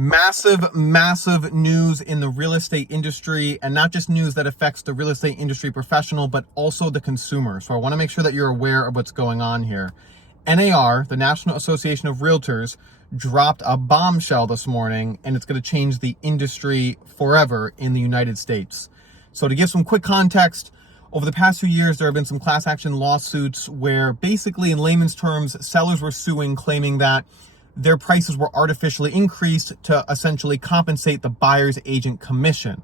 Massive news in the real estate industry, and not just news that affects the real estate industry professional, but also the consumer. So I want to make sure that you're aware of what's going on here. NAR, the National Association of Realtors, dropped a bombshell this morning, and it's going to change the industry forever in the United States. So to give some quick context, over the past few years, there have been some class action lawsuits where basically, in layman's terms, sellers were suing, claiming that their prices were artificially increased to essentially compensate the buyer's agent commission.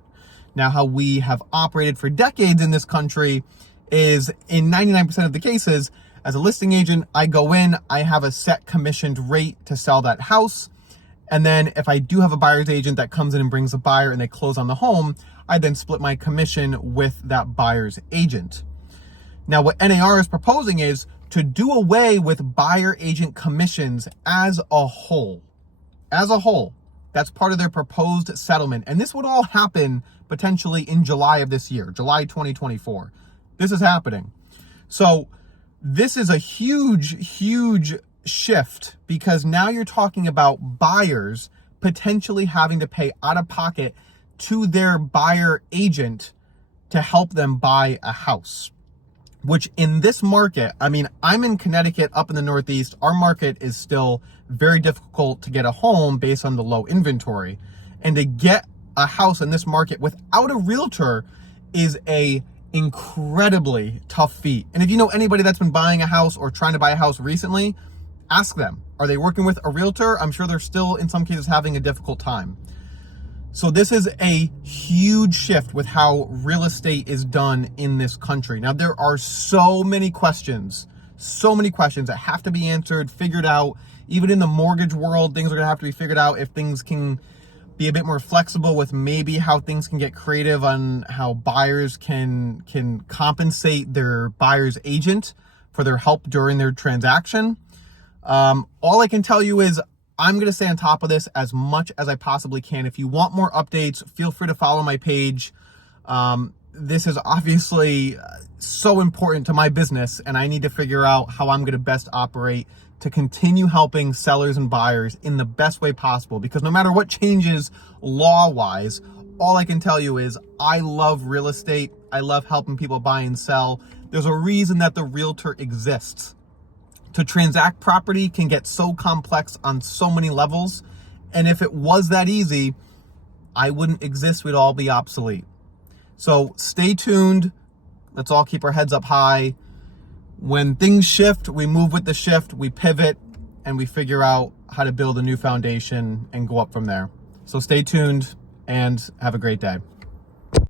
Now, how we have operated for decades in this country is, in 99% of the cases, as a listing agent, I go in, I have a set commissioned rate to sell that house. And then if I do have a buyer's agent that comes in and brings a buyer and they close on the home, I then split my commission with that buyer's agent. Now, what NAR is proposing is to do away with buyer agent commissions as a whole. As a whole. That's part of their proposed settlement. And this would all happen potentially in July of this year, July 2024. This is happening. So this is a huge shift, because now you're talking about buyers potentially having to pay out of pocket to their buyer agent to help them buy a house. Which in this market, I mean, I'm in Connecticut, up in the Northeast. Our market is still very difficult to get a home based on the low inventory. And to get a house in this market without a realtor is a incredibly tough feat. And if you know anybody that's been buying a house or trying to buy a house recently, ask them. Are they working with a realtor? I'm sure they're still, in some cases, having a difficult time. So this is a huge shift with how real estate is done in this country. Now, there are so many questions that have to be answered, figured out. Even in the mortgage world, things are gonna have to be figured out if things can be a bit more flexible with maybe how things can get creative on how buyers can compensate their buyer's agent for their help during their transaction. All I can tell you is I'm going to stay on top of this as much as I possibly can. If you want more updates, feel free to follow my page. This is obviously so important to my business, and I need to figure out how I'm going to best operate to continue helping sellers and buyers in the best way possible. Because no matter what changes law-wise, all I can tell you is I love real estate. I love helping people buy and sell. There's a reason that the realtor exists. To transact property can get so complex on so many levels. And if it was that easy, I wouldn't exist. We'd all be obsolete. So stay tuned. Let's all keep our heads up high. When things shift, we move with the shift, we pivot, and we figure out how to build a new foundation and go up from there. So stay tuned and have a great day.